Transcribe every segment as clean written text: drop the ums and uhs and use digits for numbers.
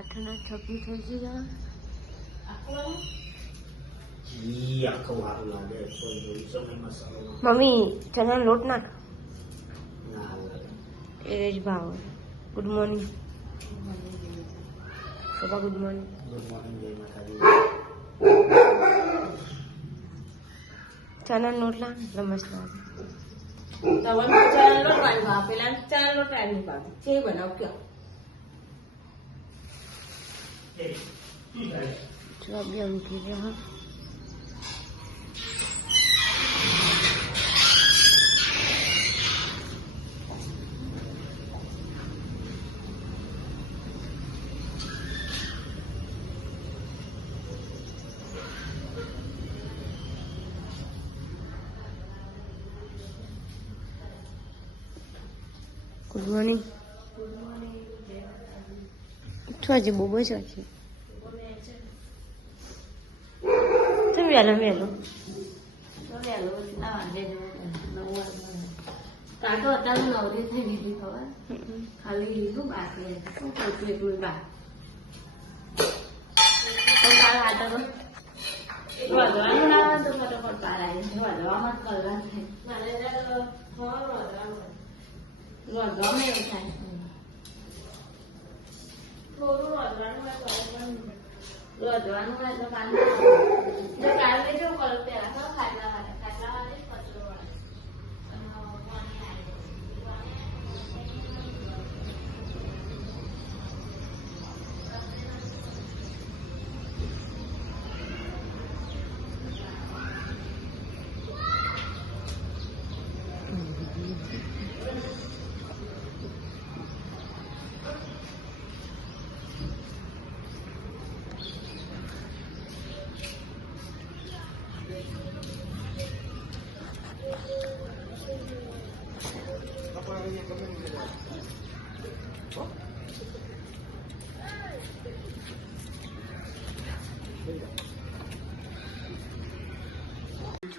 8 ને 26 થઈ ગયા. મમ્મી ચણા લોટ નાખ. એ જ ભાવ. ગુડ મોર્નિંગ પપ્પા. Good morning. ચણા લોટ લાગ નમસ્કાર. ચણા લોટ વાળવા પેલા ચણા લોટ વાળની ભાવ છે બનાવ કયો જો અભી ઉઠી રહ્યા. Good morning. છો હજી બહુ બસ છે. તમે વહેલો વહેલો કાંટો અત્યારે નવરી થઈ દીધી ખબર ખાલી લીધું બાકી શું કરતું એટલું બા કાલ આટો વધવાનું ના આવે તો ફટાફટ પાર આવી વધવામાં જ કલાક થાય વધવામાં એવું થાય થોડું વધવાનું હોય તો કાલે કેવું કરો પેલા ખાટલા વાળે કચરો વાળે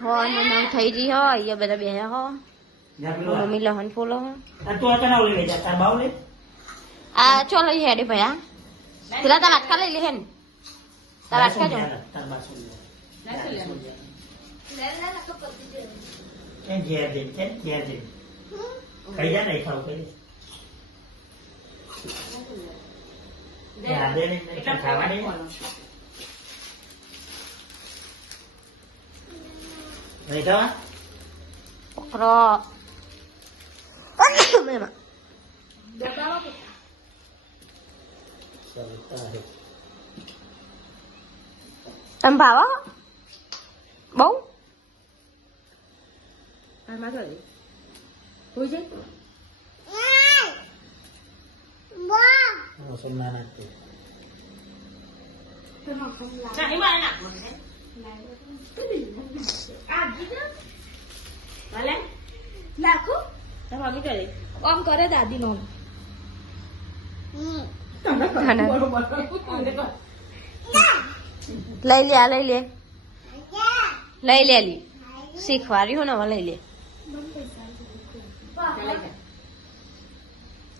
છો ને 9 થઈ ગઈ હો. અહીંયા બધા બેહ્યા હો. મમ્મી લહન ફોલો હો. આ ચો લઈ હેડે ભયા પેલા તાર વાટકા લઈ લે હે ને તાર વાટકા જો પકડો. તમે ભાવો બહુ આમ કરે દાદી નો લઈ લે. આ લઈ લે. લઈ લે લી શીખવાડી હો ને હવે લઈ લે.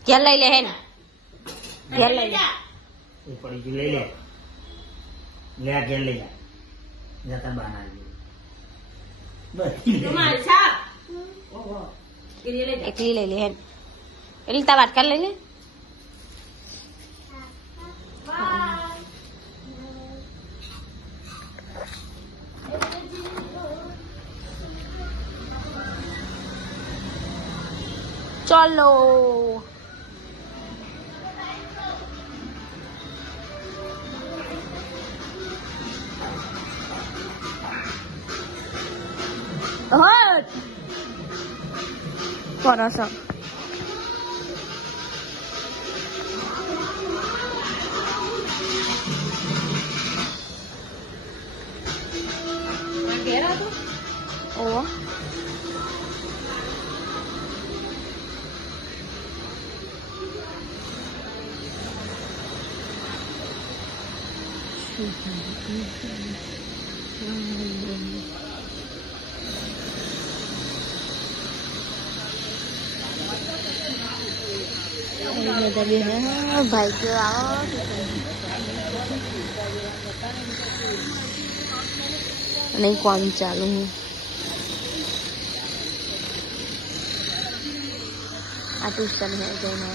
ઘેર લઈ લે હે ને ઘેર લઈ લે. એકલી લઈ લે હે એટલે તાર વાટકા લઈ લે. ચલો પરસ ઓ भाई क्यों आओ અને કોમ ચાલુ આ ટ્યુશન હે જઈને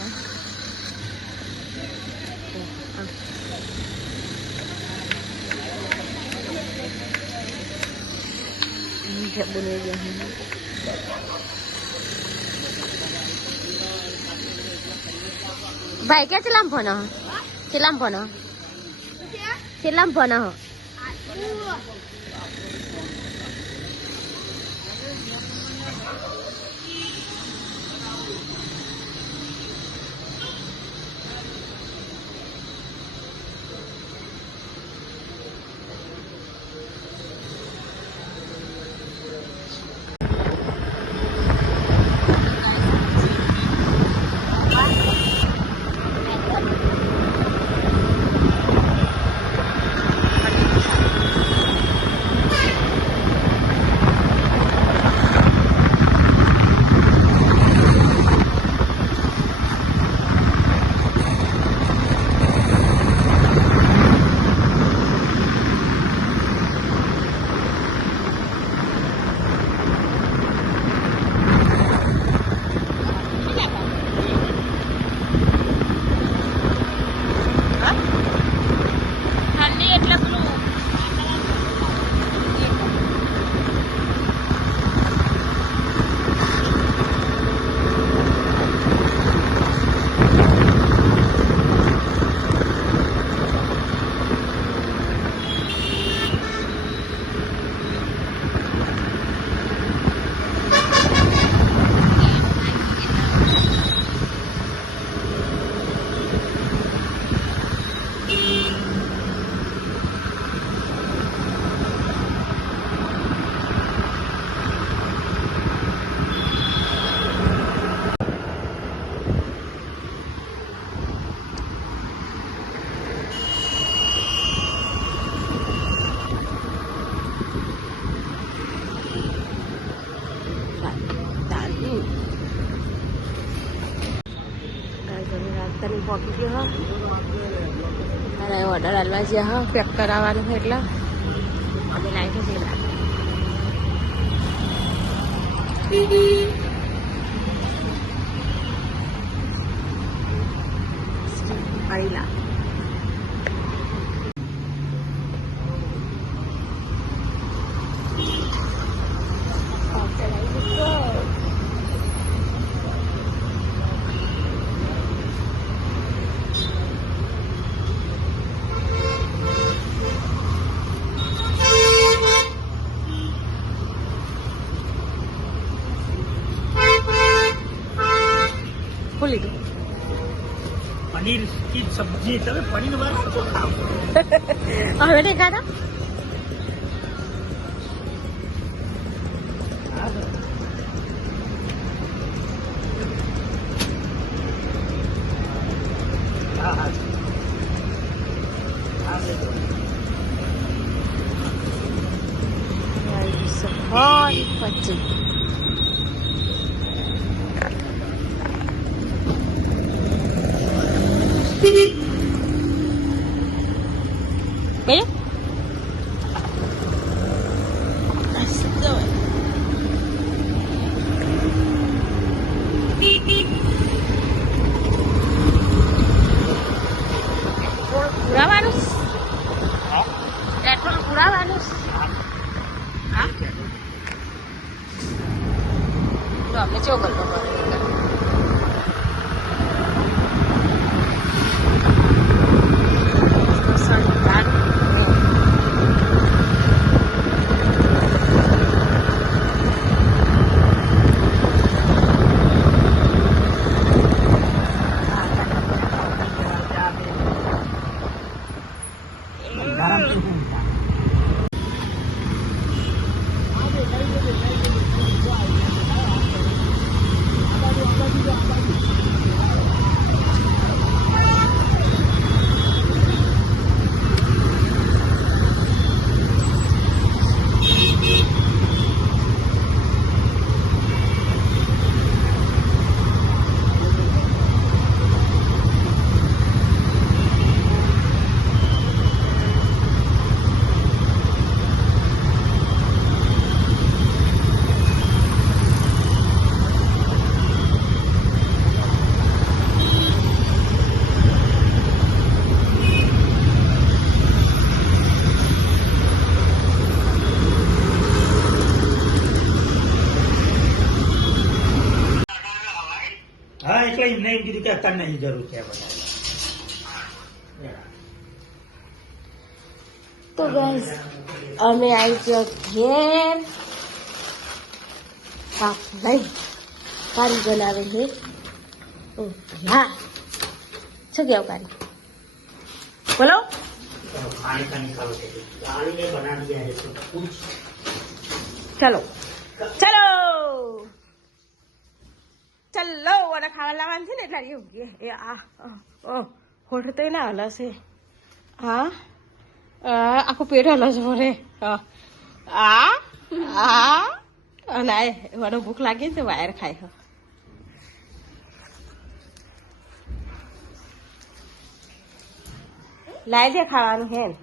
બોલે ભાઈ ક્યાં ચલામ ફોન ચલામ ફોન પહોંચી ગયો અને ઓર્ડર હાલવા જ્યાં હા પેક કરાવવાનું છે એટલે અમે લાઈટ છે આઈલા બોલી દો પનીર की सब्जी તમે પનીર વાળા તો ખાઓ હવે નહીં ખાતા પછી Ready? Let's do it. Purabanus? Petrol Purabanus? Hah? No, me coba kalau કે અત્યારે નહીં જરૂર છે બધા. તો ગાઈસ અમે આવી ગયો ઘેર. બાપ નહીં પાણી બનાવે છે. હા શું કેવું પાણી બોલો. પાણી પાણી ખાવું છે પાણી ને બનાવી દે તો પૂછ. ચલો ચલો ચલો અને ખાવા લાવવાનું છે ને એટલે એવું કે એ આ હોઠ તો ના હલશે. હા આખું પેટ હલશે મને. આ અને મને ભૂખ લાગી ને તો વાયર ખાય. લાવી દે ખાવાનું હે ને.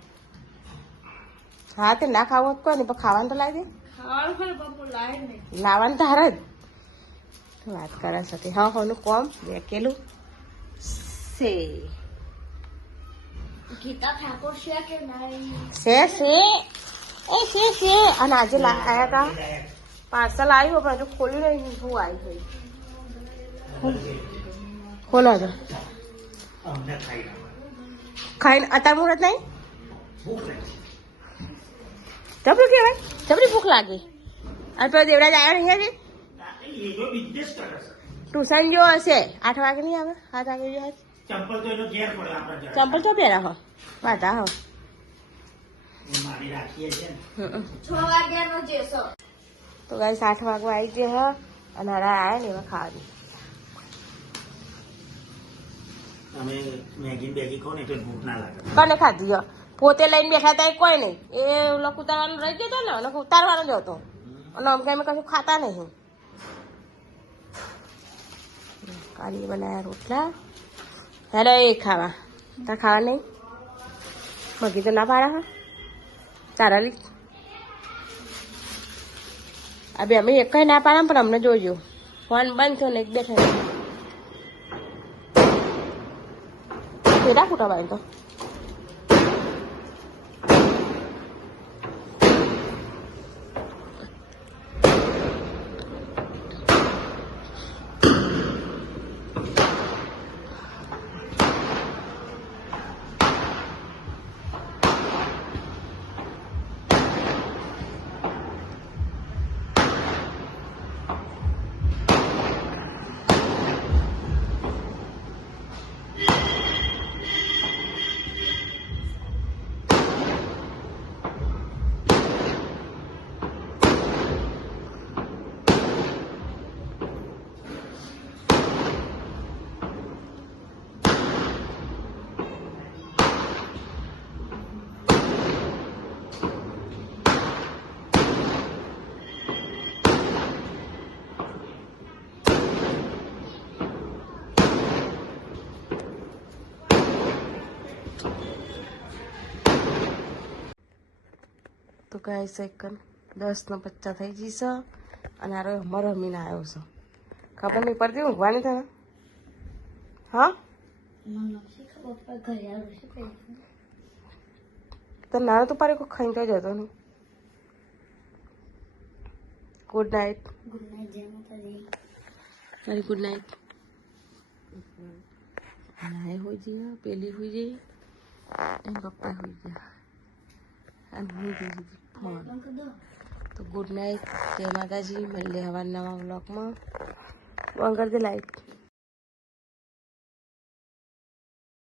હા તે ના ખાવું કોઈ નહીં પણ ખાવાનું તો લાવી દે. લાવવાનું તો હાર જ વાત કરે છે. હા હોનું કોમ વેકેલું છે. ગીતા ઠાકોર છે કે નહીં? છે અને આજે આયા તા પાર્સલ આવ્યું પણ હજુ ખોલ્યું નહીં. શું આવ્યું ખોલો તો અમને ખાઈ ખાઈને અત્યારે મુહૂર્ત નહીં. ભૂખ લાગી. જબરું કહેવાય જબરી ભૂખ લાગી. અને પેલો દેવરાજ આવ્યો નહીં હજી. એનો બિઝનેસ કરે છે. ટ્યુશન જો હશે 8 વાગે નહીં આવે. 7 વાગે જો હશે. ચંપલ તો એનો ઘેર પડે આપણે ચંપલ તો પહેરા હો વાતા હો. મારી રાખીએ છે ને 6 વાગ્યાનો જેસો. તો ગાઈસ 8 વાગવા આવી ગયા અને હરા આવ્યા ને એમાં ખાવાની. અમે મેગી બેગી ખાવ ને એટલે ભૂખ ના લાગે. કને ખાધી હો પોતે લઈને બેઠા હતા એ કોઈ નહીં. એ લોકો ઉતારવાનું રહી ગયો ને લોકો ઉતારવાનો જ હતો અને અમ અમે કશું ખાતા નહીં. કાલી બનાવ્યા રોટલા. હેલો એ ખાવા તાર ખાવા નહીં. મગી તો ના પાડે હા તારા લી. આ બે અમે એક કઈ ના પાડે પણ અમને જોજો ફોન બંધ થયો ને એક બેઠા કેડા ફૂટા બાય તો. તો ગાય સેકન્ડ 10:50 થઈ જશે અને આ અમારો રમીને આવ્યો છે. ખબર નહીં પડતી ઊંઘવાની તને. હા તો નાનો તો પારે કોઈ ખાઈને કઈ જતો નહીં. Good night. ગુડ નાઇટ જય માતાજી. તારી ગુડ નાઇટ. નાય હોઈ જઈએ પેલી હોઈ જઈએ એમ પપ્પા હોઈ ગયા અને હું જોઈ ફોન. તો ગુડ નાઇટ જય માતાજી. મળીએ હવા નવા બ્લોગમાં. બંધ કરી દે લાઈટ.